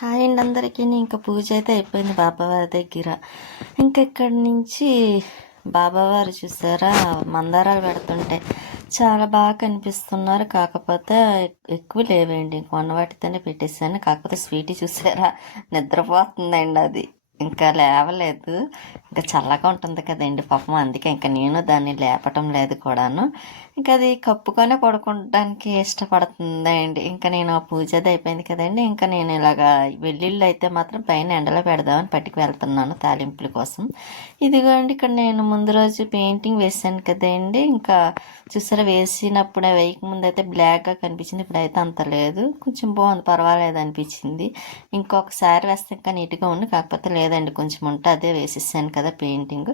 Hi అండి అందరికీ. ఇంకా పూజ అయితే అయిపోయింది బాబావారి దగ్గర. ఇంకా ఇక్కడి నుంచి బాబావారు చూసారా మందారాలు పెడుతుంటే చాలా బాగా కనిపిస్తున్నారు. కాకపోతే ఎక్కువ లేవండి, కొన్న వాటితోనే పెట్టేశాను. కాకపోతే స్వీట్ చూసారా నిద్రపోతుందండి, అది ఇంకా లేవలేదు. ఇంకా చల్లగా ఉంటుంది కదండి పాపం, అందుకే ఇంకా నేను దాన్ని లేపటం లేదు కూడాను. ఇంకా అది కప్పుకొనే పడుకోవడానికి ఇష్టపడుతుందండి. ఇంకా నేను పూజ అది అయిపోయింది కదండి. ఇంకా నేను ఇలాగా వెల్లుల్లి అయితే మాత్రం పైన ఎండలో పెడదామని పట్టుకు వెళ్తున్నాను తాలింపుల కోసం. ఇదిగోండి ఇక్కడ నేను ముందు రోజు పెయింటింగ్ వేసాను కదండి. ఇంకా చూసారా వేసినప్పుడే వేయకముందు అయితే బ్లాక్గా కనిపించింది, ఇప్పుడైతే అంత లేదు, కొంచెం బాగుంది, పర్వాలేదు అనిపించింది. ఇంకొకసారి వేస్తే ఇంకా నీట్గా ఉంది, కాకపోతే లేదండి కొంచెం ఉంటే అదే వేసేసాను కదా పెయింటింగ్.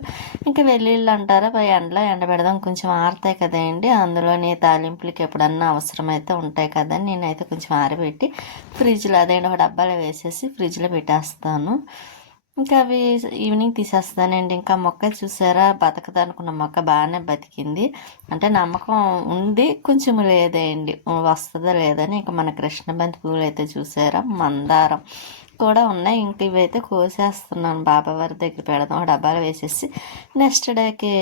ఇంకా వెల్లుల్లి అంటారా ఎండలో ఎండబెడదాం, కొంచెం ఆరుతాయి కదండి, అందులోని తాలింపులకి ఎప్పుడన్నా అవసరమైతే ఉంటాయి కదా. నేనైతే కొంచెం ఆరబెట్టి ఫ్రిడ్జ్లో అదే ఒక డబ్బాలో వేసేసి ఫ్రిడ్జ్లో పెట్టేస్తాను. ఇంకా అవి ఈవినింగ్ తీసేస్తానండి. ఇంకా మొక్క చూసారా బతకదు అనుకున్న మొక్క బాగానే బతికింది, అంటే నమ్మకం ఉంది, కొంచెం లేదండి వస్తుందా లేదని. ఇంకా మన కృష్ణబంతి పూలు అయితే చూసారా మందారం కూడా ఉన్నాయి. ఇంక ఇవైతే కోసేస్తున్నాను, బాబావారి దగ్గర పెడదాం డబ్బాలు వేసేసి నెక్స్ట్ డేకి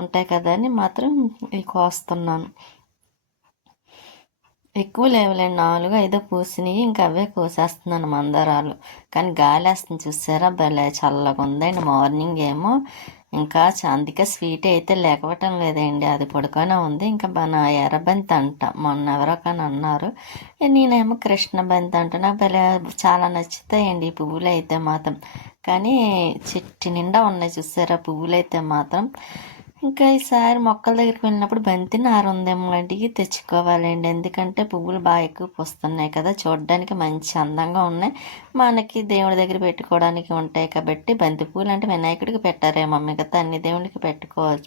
ఉంటాయి కదా అని మాత్రం ఇవి కోస్తున్నాను. ఎక్కువ లేవులేండి, 4-5 పూసినాయి, ఇంకా అవే కోసేస్తున్నాను మందారాలు. కానీ గాలి వేస్తుంది చూసారా భలే చల్లగా ఉందండి. మార్నింగ్ ఏమో ఇంకా అందుకే స్వీట్ అయితే లేకపోవటం లేదండి, అది పడుకొనే ఉంది. ఇంకా మన ఎర్రబంతి అంట, మొన్న ఎవరో కానీ అన్నారు, నేనేమో కృష్ణ బంతి అంట. నాకు భలే చాలా నచ్చుతాయండి ఈ పువ్వులు అయితే మాత్రం. కానీ చెట్టు నిండా ఉన్నాయి చూసారా పువ్వులు అయితే మాత్రం. ఇంకా ఈసారి మొక్కల దగ్గరికి వెళ్ళినప్పుడు బంతి నారు ఉందేమో అడిగి తెచ్చుకోవాలండి, ఎందుకంటే పువ్వులు బాగా ఎక్కువ పూస్తున్నాయి కదా, చూడడానికి మంచి అందంగా ఉన్నాయి, మనకి దేవుడి దగ్గర పెట్టుకోవడానికి ఉంటాయి కాబట్టి. బంతి పూలు అంటే వినాయకుడికి పెట్టారేమో, మిగతా అన్ని దేవుడికి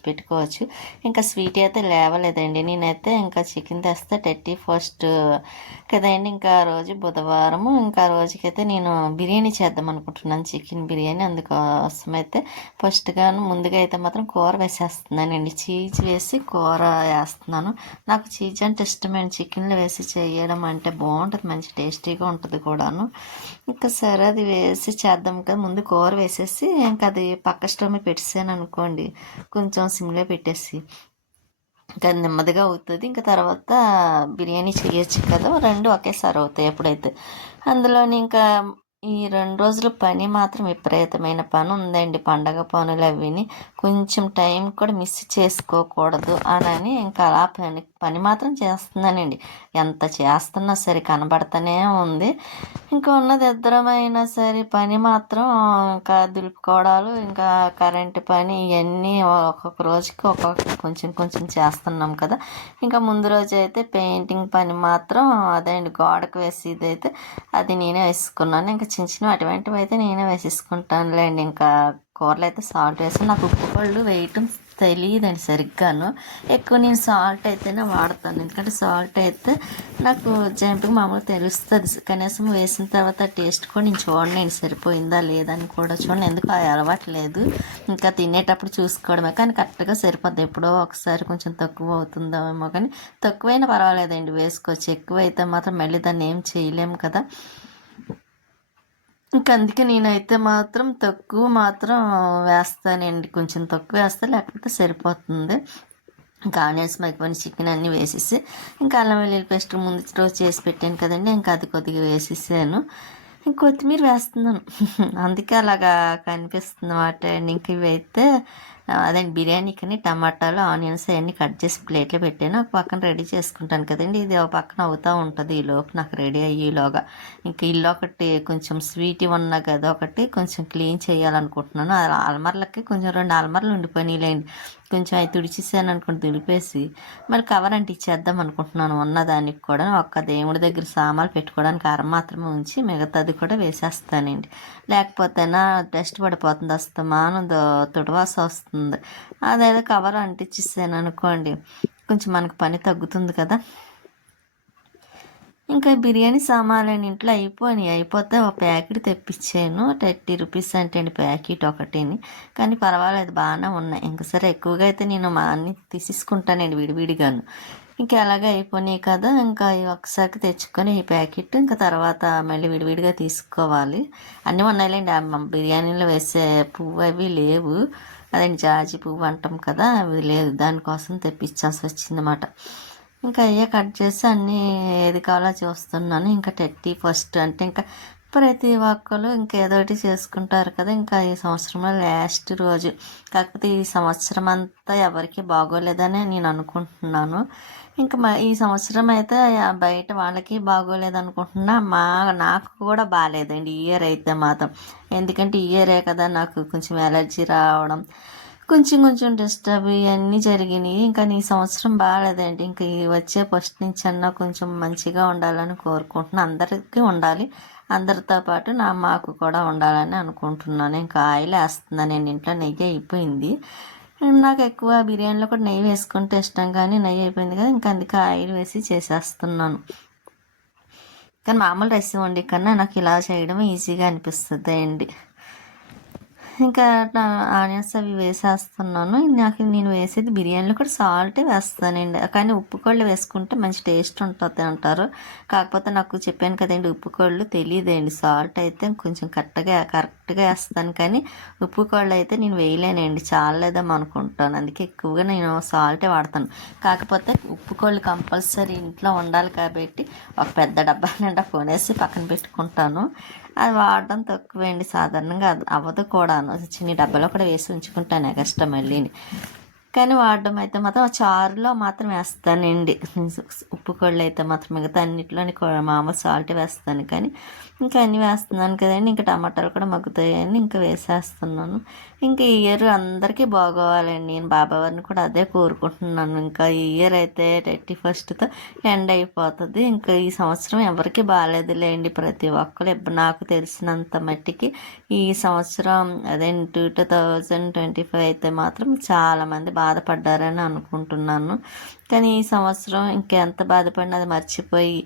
పెట్టుకోవచ్చు. ఇంకా స్వీట్ అయితే లేవలేదండి. నేనైతే ఇంకా చికెన్ తెస్తే 31st కదండి, ఇంకా రోజు బుధవారము, ఇంకా రోజుకైతే నేను బిర్యానీ చేద్దాం అనుకుంటున్నాను, చికెన్ బిర్యానీ. అందుకోసం అయితే ముందుగా అయితే మాత్రం కూర వేసేస్తున్నానండి, చీజ్ వేసి కూర వేస్తున్నాను. నాకు చీజ్ అంటే ఇష్టమైన, చికెన్లో వేసి చేయడం అంటే బాగుంటుంది, మంచి టేస్టీగా ఉంటుంది కూడాను. ఇంకా సరే అది వేసి చేద్దాం కదా, ముందు కూర వేసేసి ఇంకా అది పక్క స్టవ్ మీద పెట్టేసాను అనుకోండి, కొంచెం సిమ్లో పెట్టేసి ఇంకా నెమ్మదిగా అవుతుంది. ఇంకా తర్వాత బిర్యానీ చేయొచ్చు కదా, రెండు ఒకేసారి అవుతాయి ఎప్పుడైతే. అందులోని ఇంకా ఈ 2 రోజులు పని మాత్రం విపరీతమైన పని ఉందండి, పండగ పనులు అవిని కొంచెం టైం కూడా మిస్ చేసుకోకూడదు అని ఇంకా అలా పని మాత్రం చేస్తున్నానండి. ఎంత చేస్తున్నా సరే కనబడుతూనే ఉంది. ఇంకా ఉన్నది ఇద్దరమైనా సరే పని మాత్రం ఇంకా దులుపుకోవడాలు, ఇంకా కరెంటు పని, ఇవన్నీ ఒక్కొక్క రోజుకి ఒక్కొక్క కొంచెం కొంచెం చేస్తున్నాం కదా. ఇంకా ముందు రోజు అయితే పెయింటింగ్ పని మాత్రం అదే అండి, గోడకు వేసేది అయితే అది నేనే వేసుకున్నాను. ఇంకా చిన్న చిన్న అటువంటివి అయితే నేనే వేసేసుకుంటానులేండి. ఇంకా కూరలు అయితే సాల్ట్ వేసి, నాకు ఉప్పు పళ్ళు వేయటం తెలియదండి సరిగ్గాను, ఎక్కువ నేను సాల్ట్ అయితేనే వాడతాను, ఎందుకంటే సాల్ట్ అయితే నాకు జంపుకి మామూలుగా తెలుస్తుంది, కనీసం వేసిన తర్వాత టేస్ట్ కూడా నేను చూడండి సరిపోయిందా లేదని కూడా చూడండి, ఎందుకు అలవాటు లేదు. ఇంకా తినేటప్పుడు చూసుకోవడమే, కానీ కరెక్ట్గా సరిపోద్ది. ఎప్పుడో ఒకసారి కొంచెం తక్కువ అవుతుందేమో, కానీ తక్కువైనా పర్వాలేదండి వేసుకోవచ్చు, ఎక్కువ అయితే మాత్రం మళ్ళీ దాన్ని ఏం చేయలేము కదా. ఇంక అందుకే నేనైతే మాత్రం తక్కువ మాత్రం వేస్తానండి, కొంచెం తక్కువ వేస్తే లేకపోతే సరిపోతుంది. ఇంకా ఆనియన్స్ మగ్గిపోయిన చికెన్ అన్నీ వేసేసి, ఇంకా అల్లం వెల్లుల్లి పేస్ట్ ముందు రోజు చేసి పెట్టాను కదండి, ఇంకా అది కొద్దిగా వేసేసాను. ఇంక కొత్తిమీర వేస్తున్నాను అందుకే అలాగా కనిపిస్తుంది అన్నమాట. ఇంక ఇవైతే అదే బిర్యానీకి టమాటాలు ఆనియన్స్ అవన్నీ కట్ చేసి ప్లేట్లో పెట్టాను, ఒక పక్కన రెడీ చేసుకుంటాను కదండి, ఇది ఒక పక్కన అవుతూ ఉంటుంది ఈలోపు నాకు రెడీ అయ్యేలోగా. ఇంకా ఇల్లు ఒకటి కొంచెం స్వీట్ ఉన్నా కదా, ఒకటి కొంచెం క్లీన్ చేయాలనుకుంటున్నాను. అల్మర్లకి కొంచెం 2 అల్మర్లు ఉండిపోయినాయిలేండి, కొంచెం అవి తుడిచేసాను అనుకోండి, తుడిపేసి మరి కవర్ అంటే ఇచ్చేద్దాం అనుకుంటున్నాను. ఉన్నదానికి కూడా ఒక్క దేవుడి దగ్గర సామాన్లు పెట్టుకోవడానికి మాత్రమే ఉంచి మిగతాది కూడా వేసేస్తానండి, లేకపోతేనా డస్ట్ పడిపోతుంది, వస్తామాను తుడవాస వస్తుంది. అదేదో కవర్ అంటించేసాను అనుకోండి, కొంచెం మనకు పని తగ్గుతుంది కదా. ఇంకా బిర్యానీ సామాన్లు ఇంట్లో అయిపోతే ఒక ప్యాకెట్ తెప్పించాను, 30 రూపీస్ అంటే అండి ప్యాకెట్ ఒకటిని, కానీ పర్వాలేదు బాగానే ఉన్నాయి. ఇంకా సరే ఎక్కువగా అయితే నేను అన్నీ తీసేసుకుంటానండి విడివిడిగాను. ఇంకా ఎలాగ అయిపోయినాయి కదా, ఇంకా ఒకసారి తెచ్చుకొని ఈ ప్యాకెట్ ఇంకా తర్వాత మళ్ళీ విడివిడిగా తీసుకోవాలి. అన్నీ ఉన్నాయిలేండి, బిర్యానీలో వేసే పువ్వు అవి లేవు. అదేంటి జాజి పువ్వు అంటాం కదా, అవి లేదు, దానికోసం తెప్పించాల్సి వచ్చిందన్నమాట. ఇంకా అయ్యే కట్ చేసి అన్నీ ఏది కావాలో చూస్తున్నాను. ఇంకా ఫస్ట్ అంటే ఇంకా ప్రతి ఒక్కరు ఇంకేదో ఒకటి చేసుకుంటారు కదా. ఇంకా ఈ సంవత్సరంలో లాస్ట్ రోజు, కాకపోతే ఈ సంవత్సరం అంతా ఎవరికి బాగోలేదని నేను అనుకుంటున్నాను. ఇంకా ఈ సంవత్సరం అయితే బయట వాళ్ళకి బాగోలేదు అనుకుంటున్నా, నాకు కూడా బాగాలేదండి ఈ ఇయర్ అయితే మాత్రం. ఎందుకంటే ఈ ఇయరే కదా నాకు కొంచెం ఎలర్జీ రావడం, కొంచెం కొంచెం డిస్టర్బ్ ఇవన్నీ జరిగినాయి. ఇంకా ఈ సంవత్సరం బాగాలేదండి. ఇంకా ఈ వచ్చే ఫస్ట్ నుంచి అన్నా కొంచెం మంచిగా ఉండాలని కోరుకుంటున్నాను. అందరికీ ఉండాలి, అందరితో పాటు మాకు కూడా ఉండాలని అనుకుంటున్నాను. ఇంకా ఆయిల్ వేస్తున్నాను నేను, ఇంట్లో నెయ్యి అయిపోయింది. నాకు ఎక్కువ బిర్యానీలో కూడా నెయ్యి వేసుకుంటే ఇష్టం, కానీ నెయ్యి అయిపోయింది కదా, ఇంకా అందుకే ఆయిల్ వేసి చేసేస్తున్నాను. కానీ మామూలు రైస్ వండి కన్నా నాకు ఇలా చేయడం ఈజీగా అనిపిస్తుంది అండి. ఇంకా ఆనియన్స్ అవి వేసేస్తున్నాను. నేను వేసేది బిర్యానీలో కూడా సాల్టే వేస్తానండి, కానీ ఉప్పు కోళ్ళు వేసుకుంటే మంచి టేస్ట్ ఉంటుంది అంటారు. కాకపోతే నాకు చెప్పాను కదండి, ఉప్పు కోళ్ళు తెలియదండి. సాల్ట్ అయితే కొంచెం కరెక్ట్గా వేస్తాను, కానీ ఉప్పు కోళ్ళు అయితే నేను వేయలేనండి, చాలేదేమో అనుకుంటాను. అందుకే ఎక్కువగా నేను సాల్టే వాడతాను. కాకపోతే ఉప్పు కోళ్ళు కంపల్సరీ ఇంట్లో ఉండాలి కాబట్టి ఒక పెద్ద డబ్బా నిండా కొనేసి పక్కన పెట్టుకుంటాను. అది వాడడం తక్కువేండి, సాధారణంగా అవ్వదు కూడాను. చిన్న డబ్బాలో కూడా వేసి ఉంచుకుంటాను ఎగస్ట్రా మళ్ళీని. కానీ వాడడం అయితే మాత్రం చారులో మాత్రం వేస్తానండి ఉప్పు కోళ్ళు అయితే మాత్రం. మిగతా అన్నింటిలోని మామూలు సాల్ట్ వేస్తాను, కానీ ఇంకా అన్నీ వేస్తున్నాను కదండి. ఇంకా టమాటాలు కూడా మగ్గుతాయని ఇంకా వేసేస్తున్నాను. ఇంకా ఈ ఇయర్ అందరికీ బాగోవాలండి, నేను బాబావారిని కూడా అదే కోరుకుంటున్నాను. ఇంకా ఈ ఇయర్ అయితే 31st ఎండ్ అయిపోతుంది. ఇంకా ఈ సంవత్సరం ఎవరికి బాగాలేదులేండి, ప్రతి ఒక్కరు నాకు తెలిసినంత మట్టికి ఈ సంవత్సరం అదే 2025 అయితే మాత్రం చాలామంది బాధపడ్డారని అనుకుంటున్నాను. కానీ ఈ సంవత్సరం ఇంకెంత బాధపడినా అది మర్చిపోయి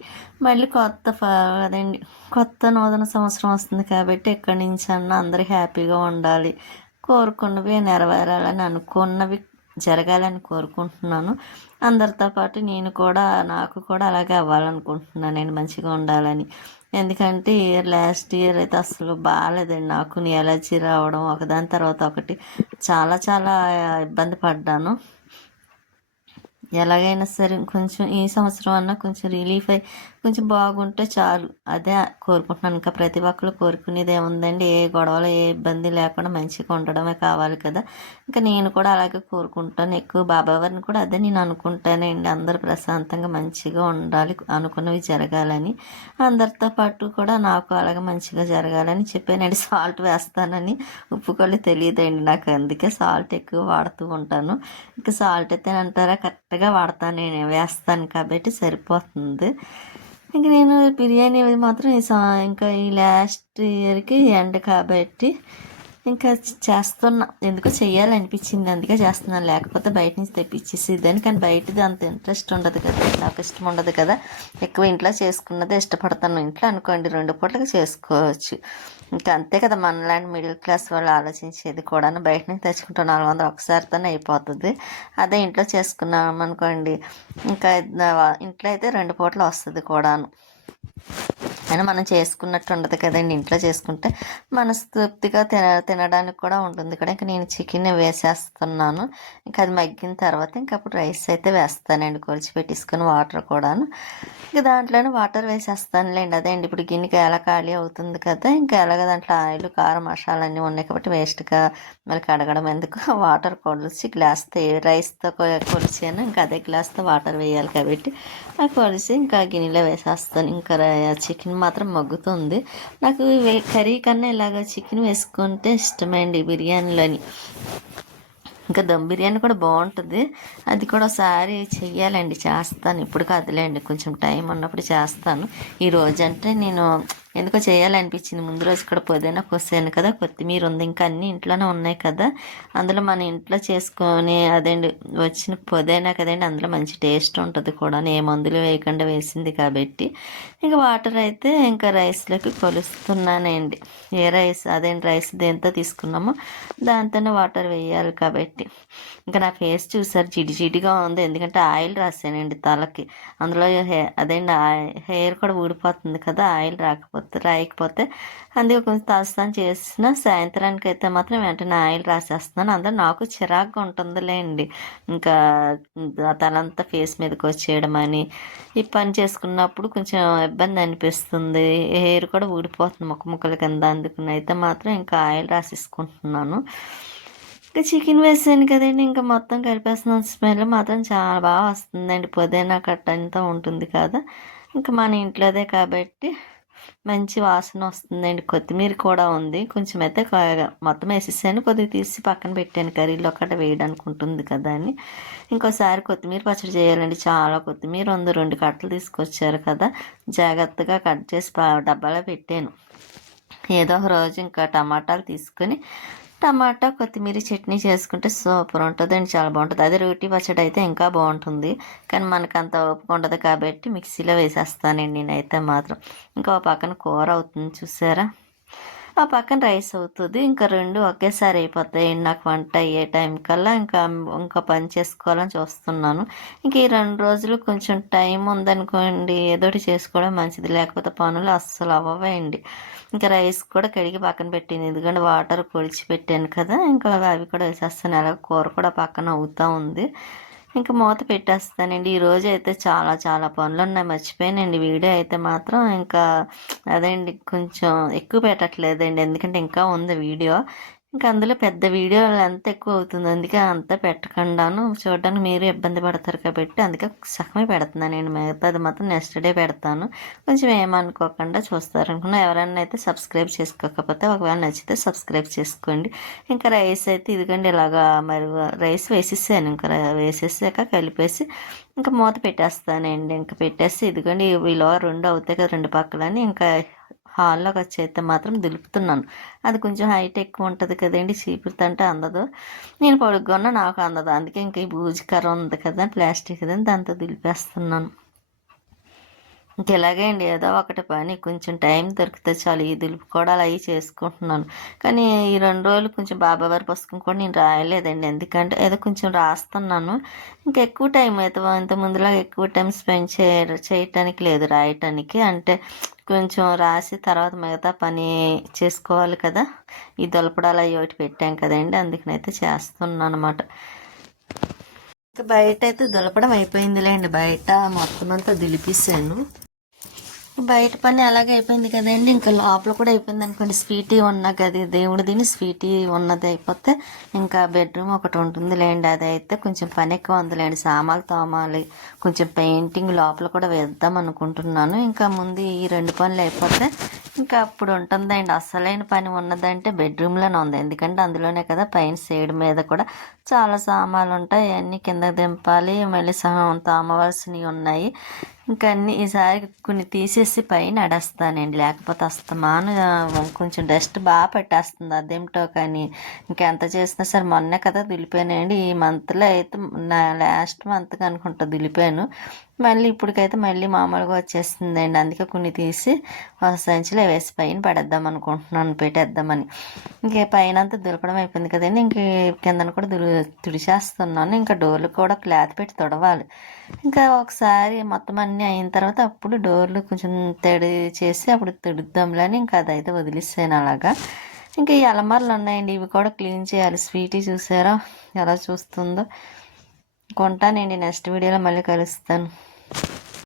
మళ్ళీ అదేండి కొత్త నూతన సంవత్సరం వస్తుంది కాబట్టి ఎక్కడి నుంచి అన్నా అందరూ హ్యాపీగా ఉండాలి, కోరుకున్నవి నెరవేరాలని, అనుకున్నవి జరగాలని కోరుకుంటున్నాను. అందరితో పాటు నేను కూడా, నాకు కూడా అలాగే అవ్వాలనుకుంటున్నాను, నేను మంచిగా ఉండాలని. ఎందుకంటే లాస్ట్ ఇయర్ అయితే అసలు బాగాలేదండి, నాకు ఎలర్జీ రావడం ఒకదాని తర్వాత ఒకటి చాలా చాలా ఇబ్బంది పడ్డాను. ఎలాగైనా సరే కొంచెం ఈ సంవత్సరం అన్నా కొంచెం రిలీఫ్ అయ్యి కొంచెం బాగుంటే చాలు, అదే కోరుకుంటున్నాను. ఇంకా ప్రతి ఒక్కరు కోరుకునేది ఏముందండి, ఏ గొడవలు ఏ ఇబ్బంది లేకుండా మంచిగా ఉండడమే కావాలి కదా. ఇంకా నేను కూడా అలాగే కోరుకుంటాను. ఎక్కువ బాబావారిని కూడా అదే నేను అనుకుంటానండి, అందరూ ప్రశాంతంగా మంచిగా ఉండాలి, అనుకున్నవి జరగాలని. అందరితో పాటు కూడా నాకు అలాగే మంచిగా జరగాలని చెప్పానండి. సాల్ట్ వేస్తానని ఉప్పు కూడా తెలియదండి నాకు, అందుకే సాల్ట్ ఎక్కువ వాడుతూ ఉంటాను. ఇంకా సాల్ట్ అయితే అంటారా, కరెక్ట్గా వాడతాను, నేను వేస్తాను కాబట్టి సరిపోతుంది. ఇంక నేను బిర్యానీ మాత్రం ఇంకా ఈ లాస్ట్ ఇయర్కి ఎండ్ కాబట్టి ఇంకా చేస్తున్నా, ఎందుకో చెయ్యాలనిపించింది అందుకే చేస్తున్నాను. లేకపోతే బయట నుంచి తెప్పించేసేదాన్ని, కానీ బయటది అంత ఇంట్రెస్ట్ ఉండదు కదా, నాకు ఇష్టం ఉండదు కదా. ఎక్కువ ఇంట్లో చేసుకున్నదే ఇష్టపడతాను. ఇంట్లో అనుకోండి 2 పూటలకు చేసుకోవచ్చు, ఇంకా అంతే కదా. మనలాంటి మిడిల్ క్లాస్ వాళ్ళు ఆలోచించేది కూడా, బయట నుంచి తెచ్చుకుంటాం 400 ఒకసారితోనే అయిపోతుంది. అదే ఇంట్లో చేసుకున్నాం అనుకోండి, ఇంకా ఇంట్లో అయితే 2 పూటలు వస్తుంది కూడాను. అయినా మనం చేసుకున్నట్టు ఉండదు కదండి, ఇంట్లో చేసుకుంటే మనస్తృప్తిగా తినడానికి కూడా ఉంటుంది ఇక్కడ. ఇంకా నేను చికెన్ వేసేస్తున్నాను. ఇంకా అది మగ్గిన తర్వాత ఇంకా అప్పుడు రైస్ అయితే వేస్తానండి, కొలిచి పెట్టేసుకొని వాటర్ కూడాను. ఇంకా దాంట్లోనే వాటర్ వేసేస్తానులేండి. అదే అండి, ఇప్పుడు గిన్నెకి ఎలా ఖాళీ అవుతుంది కదా, ఇంకా ఎలాగ దాంట్లో ఆయిల్ కారం మసాలా అన్నీ ఉన్నాయి కాబట్టి వేస్ట్గా మళ్ళీ కడగడం ఎందుకు, వాటర్ కొలిచి గ్లాస్తో రైస్తో కొలిచాను, ఇంకా అదే గ్లాస్తో వాటర్ వేయాలి కాబట్టి అది కొలిసి ఇంకా గిన్నెలో వేసేస్తాను. ఇంకా చికెన్ మాత్రం మగ్గుతుంది. నాకు కర్రీ కన్నా ఇలాగ చికెన్ వేసుకుంటే ఇష్టమండి బిర్యానీలోని. ఇంకా దమ్ బిర్యానీ కూడా బాగుంటుంది, అది కూడా ఒకసారి చెయ్యాలండి, చేస్తాను. ఇప్పుడు కాదులేండి, కొంచెం టైం ఉన్నప్పుడు చేస్తాను. ఈ రోజంటే నేను ఎందుకో చేయాలనిపించింది. ముందు రోజు కూడా పుదీనా కోసాను కదా, కొత్తిమీర ఉంది, ఇంకా అన్నీ ఇంట్లోనే ఉన్నాయి కదా, అందులో మన ఇంట్లో చేసుకొని అదండి వచ్చిన పుదీనా కదండి, అందులో మంచి టేస్ట్ ఉంటుంది కూడా, ఏ మందులు వేయకుండా వేసింది కాబట్టి. ఇంకా వాటర్ అయితే ఇంకా రైస్లోకి కొలుస్తున్నానండి. ఏ రైస్ అదేంటి రైస్ దేంతో తీసుకున్నామో దాంతోనే వాటర్ వేయాలి కాబట్టి. ఇంకా నా ఫేస్ చూసారు జిడిజిడిగా ఉంది, ఎందుకంటే ఆయిల్ రాసానండి తలకి. అందులో అదేంటి హెయిర్ కూడా ఊడిపోతుంది కదా ఆయిల్ రాయకపోతే. అందుకే కొంచెం తలస్నానం చేసిన సాయంత్రానికి అయితే మాత్రం వెంటనే ఆయిల్ రాసేస్తున్నాను. అందులో నాకు చిరాకుగా ఉంటుందిలేండి, ఇంకా తలంతా ఫేస్ మీదకి వచ్చేయడం అని. ఈ పని చేసుకున్నప్పుడు కొంచెం ఇబ్బంది అనిపిస్తుంది, హెయిర్ కూడా ఊడిపోతుంది ముక్కల కింద. అందుకుని అయితే మాత్రం ఇంకా ఆయిల్ రాసేసుకుంటున్నాను. ఇంకా చికెన్ వేసాను కదండి, ఇంకా మొత్తం కలిపేస్తున్నాను. స్మెల్ మాత్రం చాలా బాగా వస్తుందండి, పుదీనా కట్ట అంతా ఉంటుంది కదా, ఇంకా మన ఇంట్లోదే కాబట్టి మంచి వాసన వస్తుందండి. కొత్తిమీర కూడా ఉంది, కొంచెం అయితే మొత్తం వేసేసాను, కొద్దిగా తీసి పక్కన పెట్టాను, కర్రీలో ఒకటి వేయడానికి ఉంటుంది కదా అని. ఇంకోసారి కొత్తిమీర పచ్చడి చేయాలండి, చాలా కొత్తిమీర ఉంది, 2 కట్టలు తీసుకొచ్చారు కదా, జాగ్రత్తగా కట్ చేసి డబ్బాలో పెట్టాను. ఏదో ఒక రోజు ఇంకా టమాటాలు తీసుకొని టమాటా కొత్తిమీర చట్నీ చేసుకుంటే సూపర్ ఉంటుందండి, చాలా బాగుంటుంది. అదే రోటి పచ్చడి అయితే ఇంకా బాగుంటుంది, కానీ మనకు అంత ఓపిక ఉండదు కాబట్టి మిక్సీలో వేసేస్తానండి నేనైతే మాత్రం. ఇంకా ఒక పక్కన కూర అవుతుంది చూసారా, ఆ పక్కన రైస్ అవుతుంది, ఇంకా 2 ఒకేసారి అయిపోతాయి నాకు వంట అయ్యే టైం కల్లా. ఇంకా పని చేసుకోవాలని చూస్తున్నాను. ఇంక ఈ 2 రోజులు కొంచెం టైం ఉందనుకోండి, ఏదోటి చేసుకోవడం మంచిది, లేకపోతే పనులు అస్సలు అవ్వవేయండి. ఇంకా రైస్ కూడా కడిగి పక్కన పెట్టాను, ఎందుకంటే వాటర్ పొడిచి పెట్టాను కదా, ఇంకా అవి కూడా వేసేస్తాను. అలాగే కూర కూడా పక్కన అవుతూ ఉంది, ఇంకా మూత పెట్టేస్తానండి. ఈరోజు అయితే చాలా చాలా పనులు ఉన్నాయి, మర్చిపోయానండి. వీడియో అయితే మాత్రం ఇంకా అదేండి కొంచెం ఎక్కువ పెట్టట్లేదండి, ఎందుకంటే ఇంకా ఉంది వీడియో. ఇంకా అందులో పెద్ద వీడియో ఎంత ఎక్కువ అవుతుంది, అందుకే అంతా పెట్టకుండాను చూడడానికి మీరు ఇబ్బంది పడతారు కాబట్టి అందుకే సగమే పెడుతున్నాను నేను, మిగతాది మాత్రం నెక్స్ట్ డే పెడతాను. కొంచెం ఏమనుకోకుండా చూస్తారు అనుకున్నా. ఎవరైనా అయితే సబ్స్క్రైబ్ చేసుకోకపోతే ఒకవేళ నచ్చితే సబ్స్క్రైబ్ చేసుకోండి. ఇంకా రైస్ అయితే ఇదిగోండి ఇలాగా మరి రైస్ వేసేసాను, ఇంకా వేసేసాక కలిపేసి ఇంకా మూత పెట్టేస్తానండి. ఇంకా పెట్టేసి ఇదిగోండి ఇలా 2 అవుతాయి కదా 2 పక్కలని, ఇంకా హాల్లోకి వచ్చి అయితే మాత్రం దులుపుతున్నాను. అది కొంచెం హైట్ ఎక్కువ ఉంటుంది కదండి, చీపురుతంటే అందదు, నేను పొడుగ్గా నాకు అందదు, అందుకే ఇంకా ఈ బూజు కర్ర ఉంది కదా ప్లాస్టిక్ కదా దాంతో దులిపేస్తున్నాను. ఇంక ఇలాగే అండి, ఏదో ఒకటి పని కొంచెం టైం దొరికితే చాలు ఈ దులుపుకోవడాలు అవి చేసుకుంటున్నాను. కానీ ఈ 2 రోజులు కొంచెం బాబావారి పుస్తకం కూడా నేను రాయలేదండి, ఎందుకంటే ఏదో కొంచెం రాస్తున్నాను. ఇంకా ఎక్కువ టైం అయితే ఇంత ముందులాగా ఎక్కువ టైం స్పెండ్ చేయటానికి లేదు, రాయటానికి. అంటే కొంచెం రాసి తర్వాత మిగతా పని చేసుకోవాలి కదా, ఈ దులపడాలు అవి ఒకటి పెట్టాం కదండి, అందుకనైతే చేస్తున్నాను అనమాట. ఇంకా బయట అయితే దులపడం అయిపోయిందిలేండి, బయట మొత్తం అంతా దులిపేసాను. బయట పని అలాగే అయిపోయింది కదండి, ఇంకా లోపల కూడా అయిపోయింది అనుకోండి. స్వీటీ ఉన్న గది దేవుడిదిని స్వీటీ ఉన్నది అయిపోతే ఇంకా బెడ్రూమ్ ఒకటి ఉంటుంది లేండి, అది అయితే కొంచెం పని ఎక్కువ ఉందిలేండి, సామాన్లు తోమాలి, కొంచెం పెయింటింగ్ లోపల కూడా వేద్దాం అనుకుంటున్నాను. ఇంకా ముందు ఈ 2 పనులు అయిపోతే ఇంకా అప్పుడు ఉంటుందండి. అసలైన పని ఉన్నదంటే బెడ్రూమ్లోనే ఉంది, ఎందుకంటే అందులోనే కదా పైన సైడ్ మీద కూడా చాలా సామాన్లు ఉంటాయి, అవన్నీ కింద దింపాలి, మళ్ళీ సహం తోమవలసినవి ఉన్నాయి. ఇంకా అన్ని ఈసారి కొన్ని తీసేసి పైన అడేస్తానండి, లేకపోతే అస్తమాను కొంచెం డస్ట్ బాగా పెట్టేస్తుంది అదేమిటో కానీ. ఇంకెంత చేసినా సరే మొన్నే కదా దులిపానండి, ఈ మంత్లో అయితే లాస్ట్ మంత్కి అనుకుంటా దులిపాను, మళ్ళీ ఇప్పటికైతే మళ్ళీ మామూలుగా వచ్చేస్తుందండి. అందుకే కొన్ని తీసి సంచిలో వేసి పైన పడేద్దాం అనుకుంటున్నాను, పెట్టేద్దామని. ఇంకే పైన అంతా దులపడం అయిపోయింది కదండి, ఇంక కిందన కూడా తుడిచేస్తున్నాను. ఇంకా డోర్లు కూడా క్లాత్ పెట్టి తుడవాలి. ఇంకా ఒకసారి మొత్తం అన్నీ అయిన తర్వాత అప్పుడు డోర్లు కొంచెం తడి చేసి అప్పుడు తుడుద్దాంలని ఇంకా అదైతే వదిలేసాను అలాగా. ఇంకా ఈ అలమార్లు ఉన్నాయండి, ఇవి కూడా క్లీన్ చేయాలి. స్వీటీ చూసారా ఎలా చూస్తుందో. కొంటానండి, నెక్స్ట్ వీడియోలో మళ్ళీ కలుస్తాను.